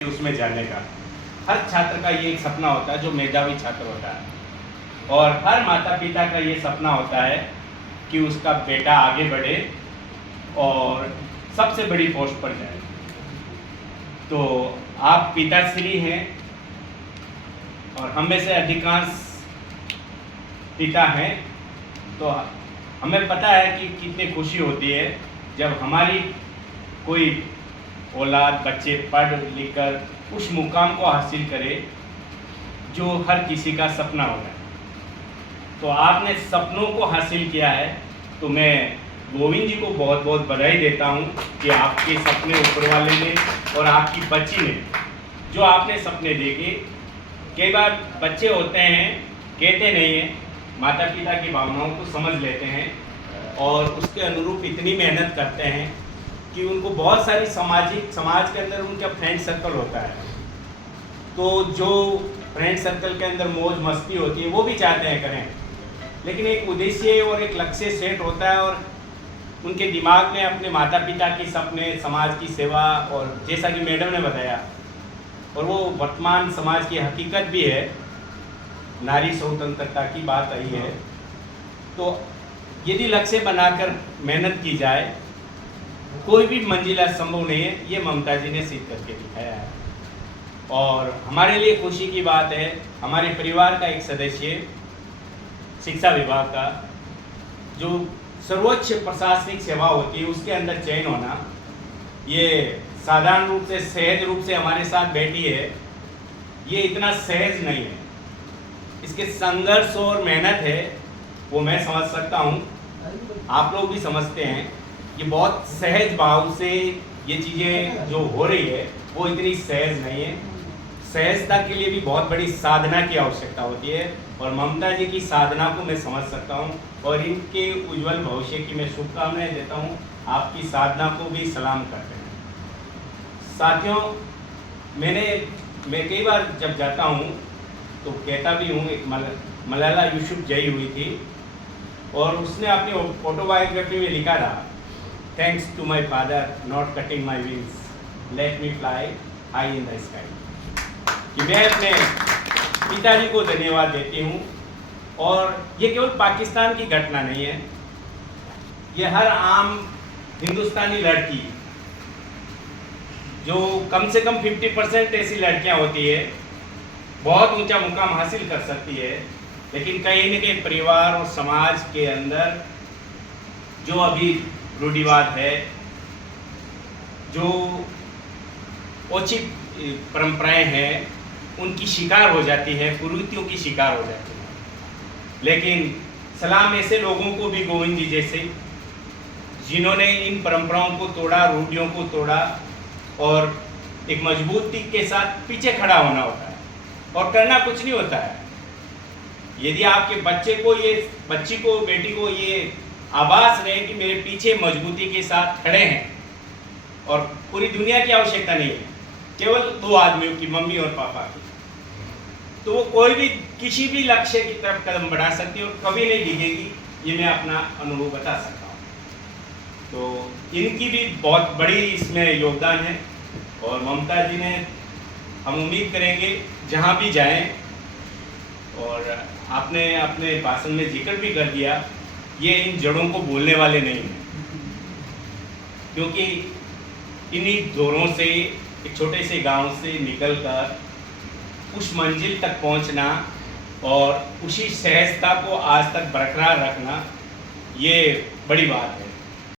उसमें जाने का। हर छात्र का ये एक सपना होता है जो मेधावी छात्र होता है, और हर माता पिता का ये सपना होता है कि उसका बेटा आगे बढ़े और सबसे बड़ी पोस्ट पर जाए। तो आप पिताश्री हैं और हम में से अधिकांश पिता हैं, तो हमें पता है कि कितनी खुशी होती है जब हमारी कोई औलाद बच्चे पढ़ लिख कर उस मुकाम को हासिल करे जो हर किसी का सपना होता है। तो आपने सपनों को हासिल किया है, तो मैं गोविंद जी को बहुत बहुत बधाई देता हूँ कि आपके सपने ऊपर वाले ने और आपकी बच्ची ने जो आपने सपने देखे। कई बार बच्चे होते हैं कहते नहीं हैं, माता पिता की भावनाओं को समझ लेते हैं और उसके अनुरूप इतनी मेहनत करते हैं कि उनको बहुत सारी समाज के अंदर उनका फ्रेंड सर्कल होता है, तो जो फ्रेंड सर्कल के अंदर मौज मस्ती होती है वो भी चाहते हैं करें, लेकिन एक उद्देश्य और एक लक्ष्य सेट होता है और उनके दिमाग में अपने माता पिता के सपने, समाज की सेवा, और जैसा कि मैडम ने बताया और वो वर्तमान समाज की हकीकत भी है, नारी स्वतंत्रता की बात आई है। तो यदि लक्ष्य बनाकर मेहनत की जाए कोई भी मंजिला संभव नहीं है, ये ममता जी ने सिद्ध करके दिखाया है। और हमारे लिए खुशी की बात है, हमारे परिवार का एक सदस्य शिक्षा विभाग का जो सर्वोच्च प्रशासनिक सेवा होती है उसके अंदर चयन होना, ये साधारण रूप से सहज रूप से हमारे साथ बैठी है, ये इतना सहज नहीं है। इसके संघर्ष और मेहनत है वो मैं समझ सकता हूँ, आप लोग भी समझते हैं। ये बहुत सहज भाव से ये चीज़ें जो हो रही है वो इतनी सहज नहीं है। सहजता के लिए भी बहुत बड़ी साधना की आवश्यकता होती है, और ममता जी की साधना को मैं समझ सकता हूँ और इनके उज्जवल भविष्य की मैं शुभकामनाएं देता हूँ। आपकी साधना को भी सलाम करते हैं। साथियों, मैं कई बार जब जाता हूँ तो कहता भी हूँ, एक मलाला यूसुफजई हुई थी और उसने अपनी ऑटोबायोग्राफी में लिखा था, thanks to my father not cutting my wings, let me fly high in the sky. कि मैं अपने पिताजी को धन्यवाद देती हूँ। और ये केवल पाकिस्तान की घटना नहीं है, ये हर आम हिंदुस्तानी लड़की जो कम से कम 50% ऐसी लड़कियाँ होती है बहुत ऊंचा मुकाम हासिल कर सकती है, लेकिन कहीं न कहीं परिवार और समाज के अंदर जो अभी रूढ़िवाद है, जो उचित परंपराएं हैं, उनकी शिकार हो जाती है, कुरीतियों की शिकार हो जाती है। लेकिन सलाम ऐसे लोगों को भी, गोविंद जी जैसे, जिन्होंने इन परंपराओं को तोड़ा, रूढ़ियों को तोड़ा और एक मजबूती के साथ पीछे खड़ा होना होता है और करना कुछ नहीं होता है। यदि आपके बच्चे को, ये बच्ची को, बेटी को ये आभास रहे कि मेरे पीछे मजबूती के साथ खड़े हैं और पूरी दुनिया की आवश्यकता नहीं है, केवल 2 आदमियों की, मम्मी और पापा की, तो वो कोई भी किसी भी लक्ष्य की तरफ कदम बढ़ा सकती है और कभी नहीं डिगेगी। ये मैं अपना अनुभव बता सकता हूँ। तो इनकी भी बहुत बड़ी इसमें योगदान है और ममता जी ने, हम उम्मीद करेंगे जहाँ भी जाएं, और आपने अपने भाषण में जिक्र भी कर दिया, ये इन जड़ों को भूलने वाले नहीं हैं, क्योंकि इन्हीं दौरों से, एक छोटे से गांव से निकलकर उस मंजिल तक पहुंचना और उसी सहजता को आज तक बरकरार रखना, ये बड़ी बात है।